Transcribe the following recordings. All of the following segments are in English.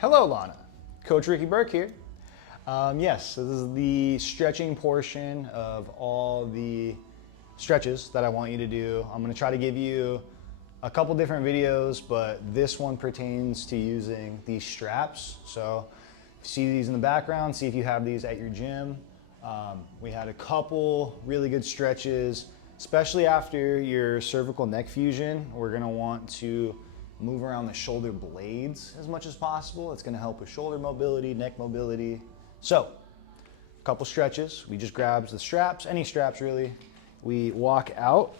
Hello, Lana. Coach Ricky Burke here. Yes, so this is the stretching portion of all the stretches that I want you to do. I'm going to try to give you a couple different videos, but this one pertains to using these straps. So see these in the background, see if you have these at your gym. We had a couple really good stretches, especially after your cervical neck fusion. We're going to want to move around the shoulder blades as much as possible. It's going to help with shoulder mobility, neck mobility. So a couple stretches. We just grab the straps, any straps really. We walk out,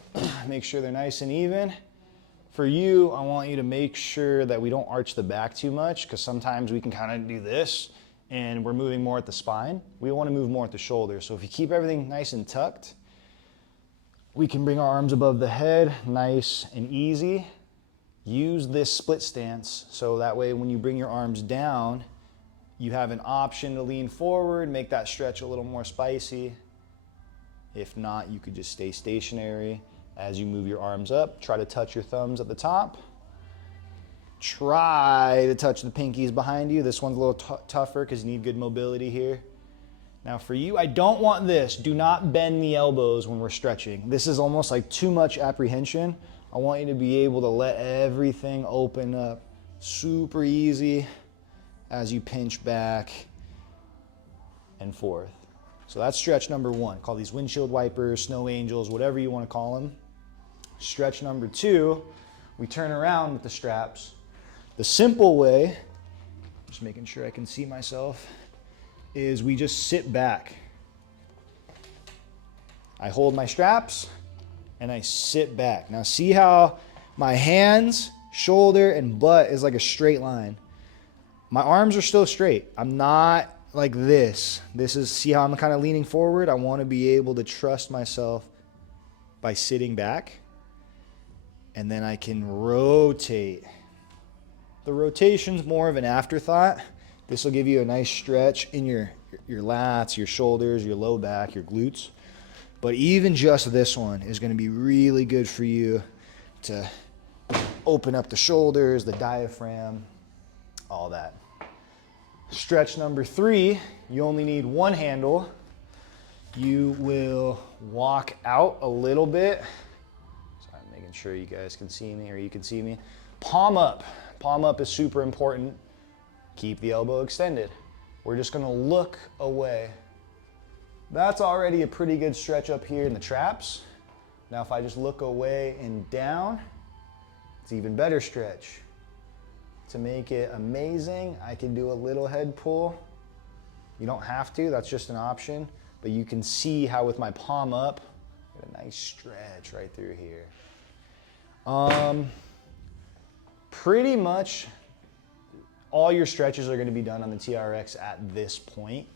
make sure they're nice and even. For you, I want you to make sure that we don't arch the back too much, because sometimes we can kind of do this and we're moving more at the spine. We want to move more at the shoulder. So if you keep everything nice and tucked, we can bring our arms above the head, nice and easy. Use this split stance so that way when you bring your arms down, you have an option to lean forward, make that stretch a little more spicy. If not, you could just stay stationary. As you move your arms up, try to touch your thumbs at the top. Try to touch the pinkies behind you. This one's a little tougher because you need good mobility here. Now for you, I don't want this. Do not bend the elbows when we're stretching. This is almost like too much apprehension. I want you to be able to let everything open up super easy as you pinch back and forth. So that's stretch number one. Call these windshield wipers, snow angels, whatever you want to call them. Stretch number two, we turn around with the straps. The simple way, just making sure I can see myself, is we just sit back. I hold my straps and I sit back. Now see how my hands, shoulder, and butt is like a straight line. My arms are still straight. I'm not like this. See how I'm kind of leaning forward? I want to be able to trust myself by sitting back. And then I can rotate. The rotation's more of an afterthought. This will give you a nice stretch in your lats, your shoulders, your low back, your glutes. But even just this one is going to be really good for you to open up the shoulders, the diaphragm, all that. Stretch number three, you only need one handle. You will walk out a little bit. So I'm making sure you guys can see me, or you can see me. Palm up. Palm up is super important. Keep the elbow extended. We're just going to look away. That's already a pretty good stretch up here in the traps. Now if I just look away and down, it's even better stretch. To make it amazing, I can do a little head pull. You don't have to, that's just an option, but you can see how with my palm up, get a nice stretch right through here. Pretty much all your stretches are going to be done on the TRX at this point.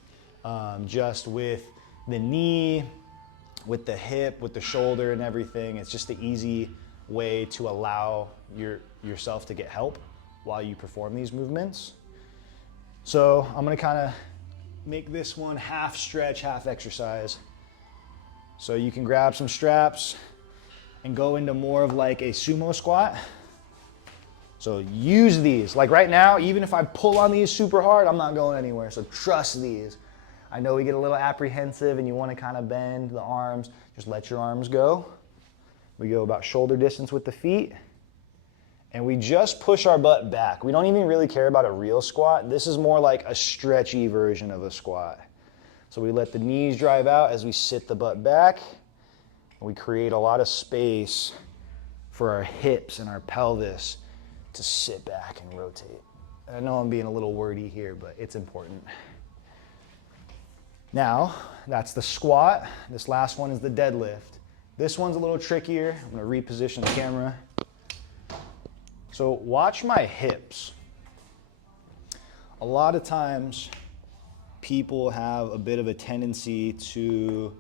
Just with the knee, with the hip, with the shoulder and everything. It's just the easy way to allow yourself to get help while you perform these movements. So I'm going to kind of make this one half stretch, half exercise. So you can grab some straps and go into more of like a sumo squat. So use these. Like right now, even if I pull on these super hard, I'm not going anywhere. So trust these. I know we get a little apprehensive and you want to kind of bend the arms. Just let your arms go. We go about shoulder distance with the feet. And we just push our butt back. We don't even really care about a real squat. This is more like a stretchy version of a squat. So we let the knees drive out as we sit the butt back. And we create a lot of space for our hips and our pelvis to sit back and rotate. I know I'm being a little wordy here, but it's important. Now, that's the squat. This last one is the deadlift. This one's a little trickier. I'm gonna reposition the camera. So watch my hips. A lot of times, people have a bit of a tendency to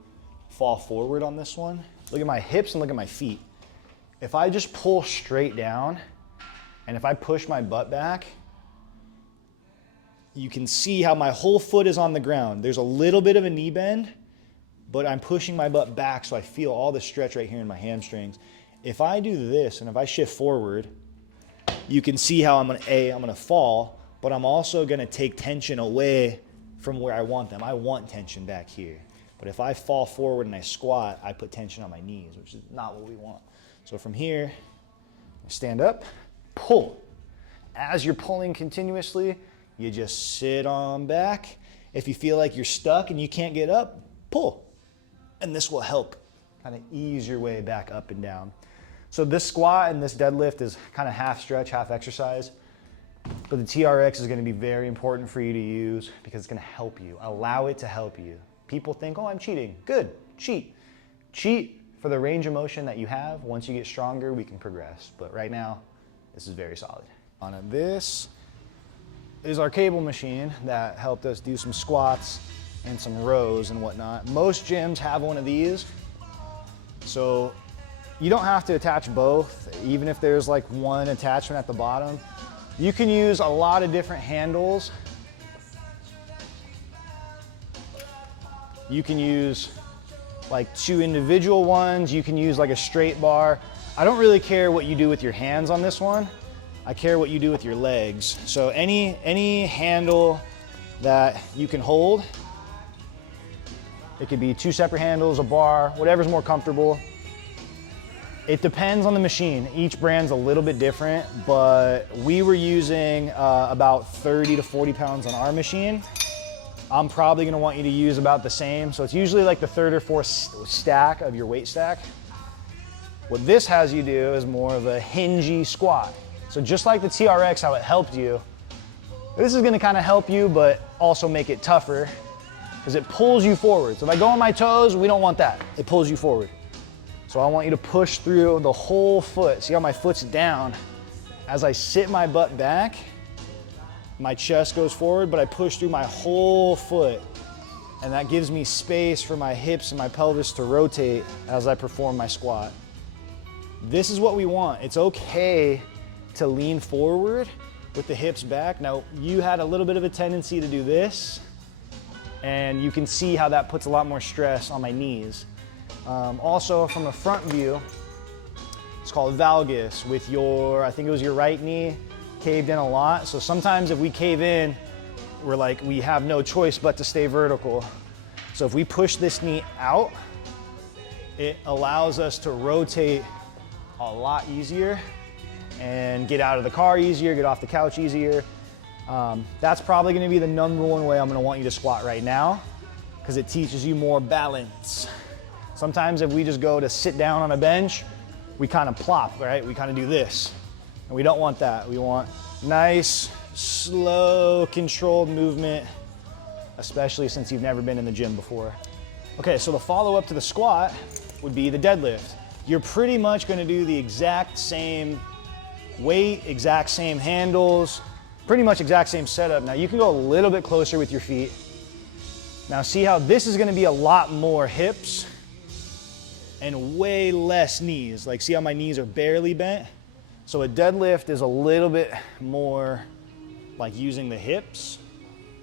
fall forward on this one. Look at my hips and look at my feet. If I just pull straight down, and if I push my butt back, you can see how my whole foot is on the ground. There's a little bit of a knee bend, but I'm pushing my butt back so I feel all the stretch right here in my hamstrings. If I do this and if I shift forward, you can see how I'm gonna fall, but I'm also gonna take tension away from where I want them. I want tension back here. But if I fall forward and I squat, I put tension on my knees, which is not what we want. So from here, stand up, pull. As you're pulling continuously, you just sit on back. If you feel like you're stuck and you can't get up, pull. And this will help kind of ease your way back up and down. So this squat and this deadlift is kind of half stretch, half exercise. But the TRX is going to be very important for you to use because it's going to help you. Allow it to help you. People think, oh, I'm cheating. Good, cheat. Cheat for the range of motion that you have. Once you get stronger, we can progress. But right now, this is very solid. This is our cable machine that helped us do some squats and some rows and whatnot. Most gyms have one of these. So you don't have to attach both, even if there's like one attachment at the bottom. You can use a lot of different handles. You can use like 2 individual ones. You can use like a straight bar. I don't really care what you do with your hands on this one. I care what you do with your legs. So any handle that you can hold, it could be 2 separate handles, a bar, whatever's more comfortable. It depends on the machine. Each brand's a little bit different, but we were using about 30 to 40 pounds on our machine. I'm probably gonna want you to use about the same. So it's usually like the 3rd or 4th stack of your weight stack. What this has you do is more of a hingey squat. So just like the TRX, how it helped you, this is gonna kind of help you, but also make it tougher because it pulls you forward. So if I go on my toes, we don't want that. It pulls you forward. So I want you to push through the whole foot. See how my foot's down? As I sit my butt back, my chest goes forward, but I push through my whole foot. And that gives me space for my hips and my pelvis to rotate as I perform my squat. This is what we want. It's okay to lean forward with the hips back. Now, you had a little bit of a tendency to do this, and you can see how that puts a lot more stress on my knees. Also, from a front view, it's called valgus with your, I think it was your right knee caved in a lot. So sometimes if we cave in, we're like, we have no choice but to stay vertical. So if we push this knee out, it allows us to rotate a lot easier and get out of the car easier, get off the couch easier. That's probably gonna be the #1 way I'm gonna want you to squat right now because it teaches you more balance. Sometimes if we just go to sit down on a bench, we kind of plop, right? We kind of do this. And we don't want that. We want nice, slow, controlled movement, especially since you've never been in the gym before. Okay, so the follow-up to the squat would be the deadlift. You're pretty much gonna do the exact same weight, exact same handles, pretty much exact same setup. Now you can go a little bit closer with your feet. Now see how this is gonna be a lot more hips and way less knees. Like see how my knees are barely bent? So a deadlift is a little bit more like using the hips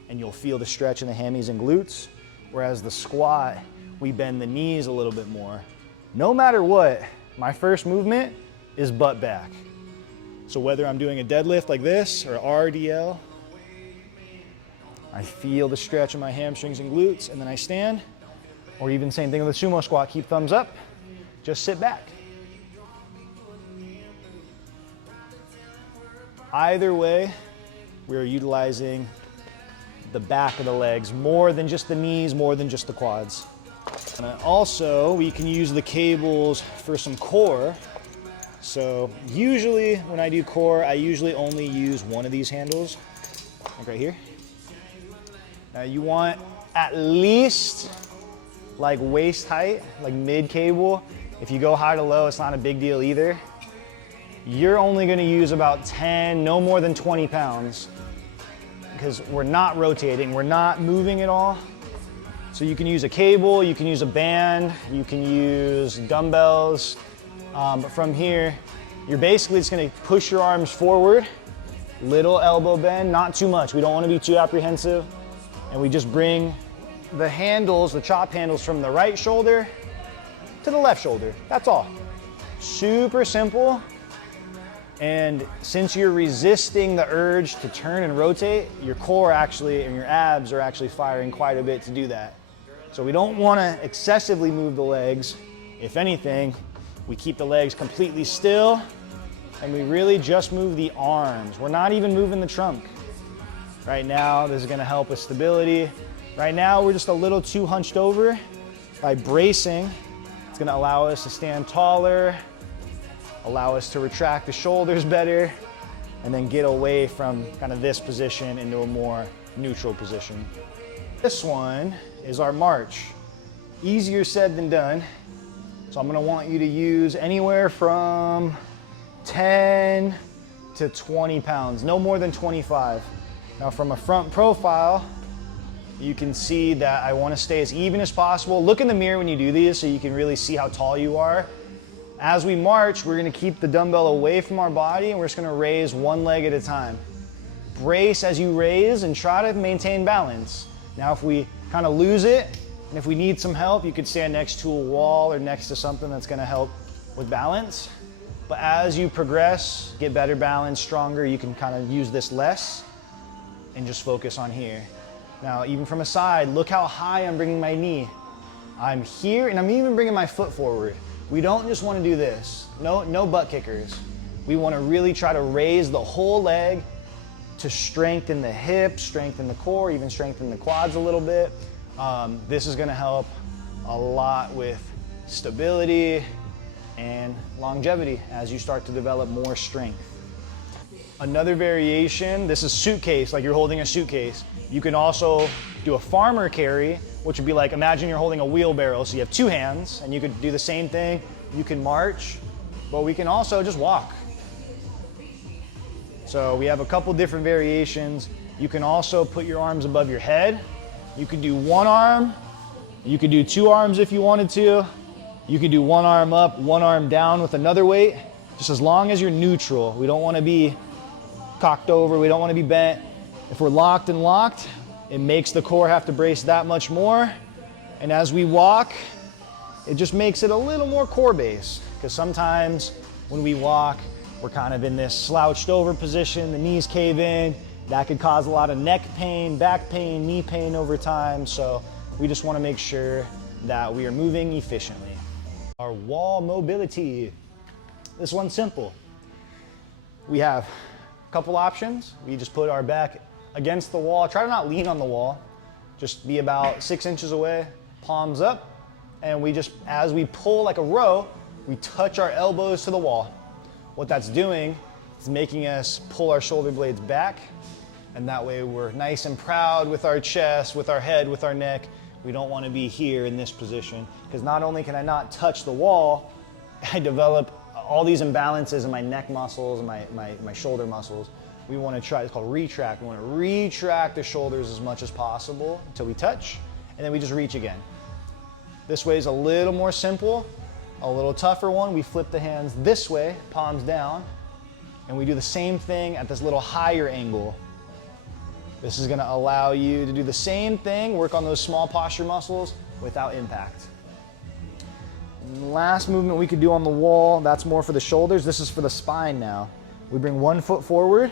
and you'll feel the stretch in the hammies and glutes. Whereas the squat, we bend the knees a little bit more. No matter what, my first movement is butt back. So whether I'm doing a deadlift like this or RDL, I feel the stretch in my hamstrings and glutes and then I stand. Or even same thing with a sumo squat, keep thumbs up, just sit back. Either way, we're utilizing the back of the legs more than just the knees, more than just the quads. And also, we can use the cables for some core. So usually when I do core, I usually only use one of these handles, like right here. Now you want at least like waist height, like mid cable. If you go high to low, it's not a big deal either. You're only gonna use about 10, no more than 20 pounds because we're not rotating, we're not moving at all. So you can use a cable, you can use a band, you can use dumbbells. But from here, you're basically just gonna push your arms forward, little elbow bend, not too much. We don't wanna be too apprehensive. And we just bring the handles, the chop handles from the right shoulder to the left shoulder. That's all. Super simple. And since you're resisting the urge to turn and rotate, your core actually and your abs are actually firing quite a bit to do that. So we don't want to excessively move the legs. If anything, we keep the legs completely still and we really just move the arms. We're not even moving the trunk. Right now, this is going to help with stability. Right now, we're just a little too hunched over. By bracing, it's going to allow us to stand taller, allow us to retract the shoulders better, and then get away from kind of this position into a more neutral position. This one is our march. Easier said than done. So I'm gonna want you to use anywhere from 10 to 20 pounds, no more than 25. Now from a front profile, you can see that I wanna stay as even as possible. Look in the mirror when you do these so you can really see how tall you are. As we march, we're gonna keep the dumbbell away from our body and we're just gonna raise one leg at a time. Brace as you raise and try to maintain balance. Now if we kind of lose it, and if we need some help, you could stand next to a wall or next to something that's gonna help with balance. But as you progress, get better balance, stronger, you can kind of use this less and just focus on here. Now, even from a side, look how high I'm bringing my knee. I'm here and I'm even bringing my foot forward. We don't just want to do this. No butt kickers. We want to really try to raise the whole leg to strengthen the hips, strengthen the core, even strengthen the quads a little bit. This is going to help a lot with stability and longevity as you start to develop more strength. Another variation, this is suitcase, like you're holding a suitcase. You can also do a farmer carry, which would be like, imagine you're holding a wheelbarrow, so you have two hands, and you could do the same thing. You can march, but we can also just walk. So we have a couple different variations. You can also put your arms above your head. You could do one arm. You could do two arms if you wanted to. You could do one arm up, one arm down with another weight, just as long as you're neutral. We don't want to be cocked over. We don't want to be bent. If we're locked and locked, it makes the core have to brace that much more. And as we walk, it just makes it a little more core based, because sometimes when we walk, we're kind of in this slouched over position, the knees cave in. That could cause a lot of neck pain, back pain, knee pain over time. So we just want to make sure that we are moving efficiently. Our wall mobility. This one's simple. We have a couple options. We just put our back against the wall. Try to not lean on the wall. Just be about 6 inches away, palms up. And we just, as we pull like a row, we touch our elbows to the wall. What that's doing is making us pull our shoulder blades back. And that way we're nice and proud with our chest, with our head, with our neck. We don't want to be here in this position, because not only can I not touch the wall, I develop all these imbalances in my neck muscles and my shoulder muscles. We want to try, it's called retract. We want to retract the shoulders as much as possible until we touch, and then we just reach again. This way is a little more simple. A little tougher one, we flip the hands this way, palms down, and we do the same thing at this little higher angle. This is going to allow you to do the same thing, work on those small posture muscles without impact. And last movement we could do on the wall, that's more for the shoulders. This is for the spine now. We bring one foot forward,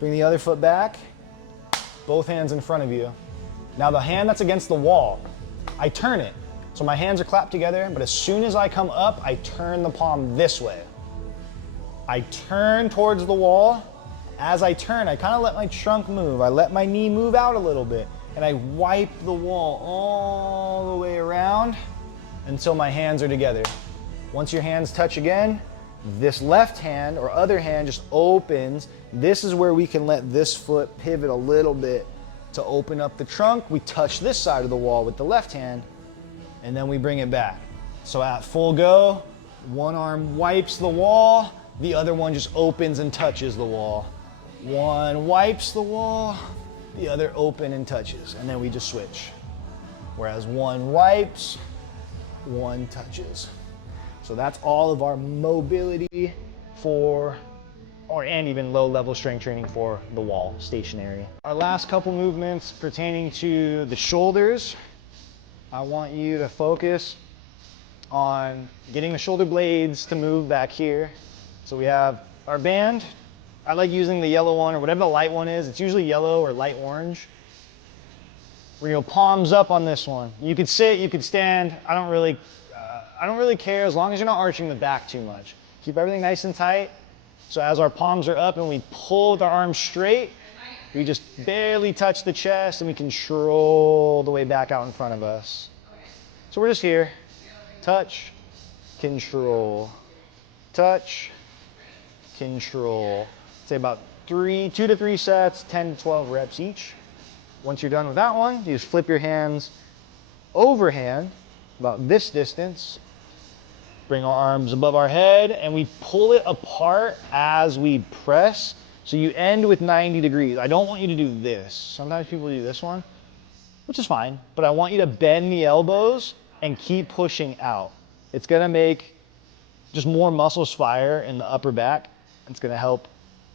bring the other foot back, both hands in front of you. Now the hand that's against the wall, I turn it. So my hands are clapped together, but as soon as I come up, I turn the palm this way. I turn towards the wall. As I turn, I kind of let my trunk move. I let my knee move out a little bit, and I wipe the wall all the way around until my hands are together. Once your hands touch again, this left hand or other hand just opens. This is where we can let this foot pivot a little bit to open up the trunk. We touch this side of the wall with the left hand, and then we bring it back. So at full go, one arm wipes the wall, the other one just opens and touches the wall. One wipes the wall, the other open and touches, and then we just switch. Whereas one wipes, one touches. So that's all of our mobility and even low level strength training for the wall, stationary. Our last couple movements pertaining to the shoulders. I want you to focus on getting the shoulder blades to move back here. So we have our band, I like using the yellow one or whatever the light one is. It's usually yellow or light orange. We're gonna go palms up on this one. You could sit, you could stand. I don't really care as long as you're not arching the back too much. Keep everything nice and tight. So as our palms are up and we pull with our arms straight, we just barely touch the chest and we control the way back out in front of us. So we're just here. Touch, control, touch, control. Say about 2 to 3 sets, 10 to 12 reps each. Once you're done with that one, you just flip your hands overhand, about this distance. Bring our arms above our head and we pull it apart as we press. So you end with 90 degrees. I don't want you to do this. Sometimes people do this one, which is fine, but I want you to bend the elbows and keep pushing out. It's gonna make just more muscles fire in the upper back. It's gonna help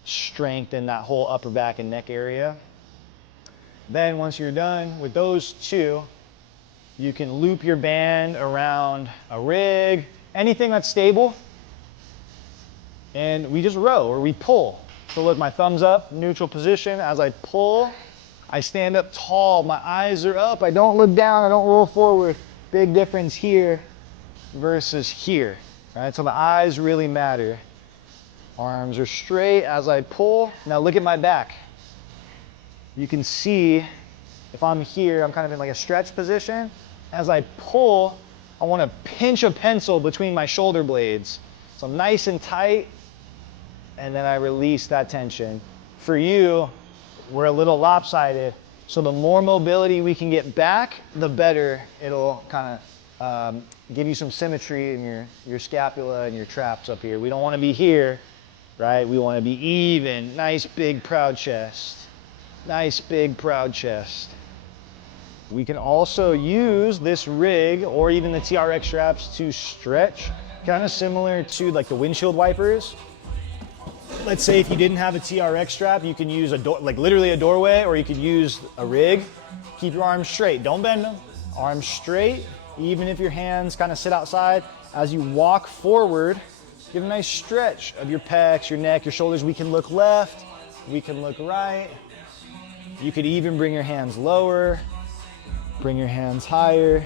strengthen that whole upper back and neck area. Then once you're done with those two, you can loop your band around a rig, anything that's stable, and we just row or we pull. So look, my thumbs up, neutral position. As I pull, I stand up tall, my eyes are up, I don't look down, I don't roll forward. Big difference here versus here, right? So the eyes really matter. Arms are straight as I pull. Now look at my back. You can see if I'm here, I'm kind of in like a stretch position. As I pull, I want to pinch a pencil between my shoulder blades. So I'm nice and tight, and then I release that tension. For you, we're a little lopsided, so the more mobility we can get back, the better it'll kind of give you some symmetry in your scapula and your traps up here. We don't want to be here, right? We want to be even. Nice, big, proud chest. Nice, big, proud chest. We can also use this rig or even the TRX straps to stretch, kind of similar to like the windshield wipers. Let's say if you didn't have a TRX strap, you can use a door, like literally a doorway, or you could use a rig. Keep your arms straight, don't bend them. Arms straight, even if your hands kind of sit outside. As you walk forward, give a nice stretch of your pecs, your neck, your shoulders. We can look left, we can look right. You could even bring your hands lower, bring your hands higher,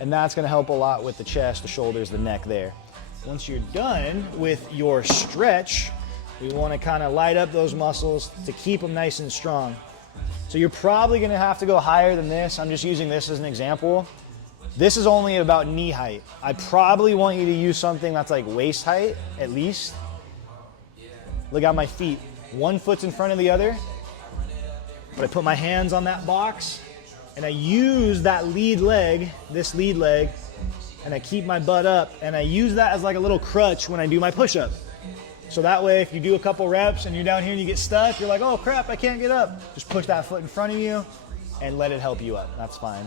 and that's gonna help a lot with the chest, the shoulders, the neck there. Once you're done with your stretch, we wanna kinda light up those muscles to keep them nice and strong. So you're probably gonna have to go higher than this. I'm just using this as an example. This is only about knee height. I probably want you to use something that's like waist height, at least. Look at my feet. One foot's in front of the other, but I put my hands on that box and I use that lead leg, this lead leg, and I keep my butt up and I use that as like a little crutch when I do my push-up. So that way, if you do a couple reps and you're down here and you get stuck, you're like, oh crap, I can't get up. Just push that foot in front of you and let it help you up. That's fine.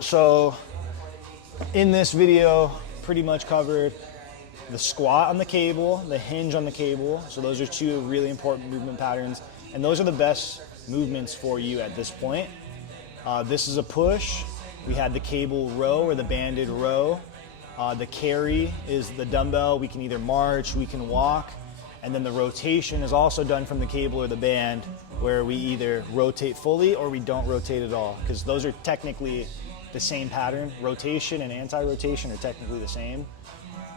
So in this video, pretty much covered the squat on the cable, the hinge on the cable. So those are two really important movement patterns. And those are the best movements for you at this point. This is a push. We had the cable row or the banded row. The carry is the dumbbell. We can either march, we can walk. And then the rotation is also done from the cable or the band, where we either rotate fully or we don't rotate at all, because those are technically the same pattern. Rotation and anti-rotation are technically the same.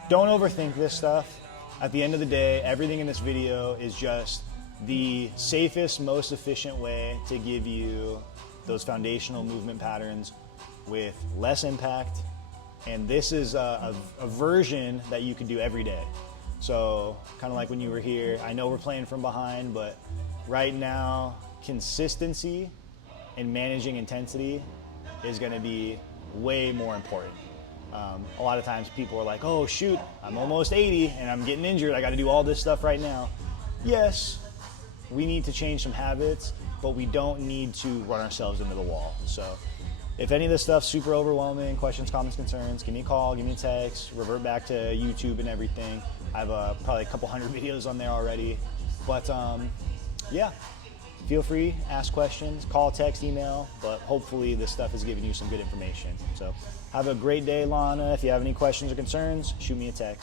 Don't overthink this stuff. At the end of the day, everything in this video is just the safest, most efficient way to give you those foundational movement patterns with less impact. And this is a version that you can do every day. So kind of like when you were here, I know we're playing from behind, but right now, consistency and managing intensity is gonna be way more important. A lot of times people are like, oh shoot, I'm almost 80 and I'm getting injured, I gotta do all this stuff right now. Yes, we need to change some habits, but we don't need to run ourselves into the wall. So if any of this stuff's super overwhelming, questions, comments, concerns, give me a call, give me a text, revert back to YouTube and everything. I have probably a couple hundred videos on there already. But yeah, feel free, ask questions, call, text, email, but hopefully this stuff is giving you some good information. So have a great day, Lana. If you have any questions or concerns, shoot me a text.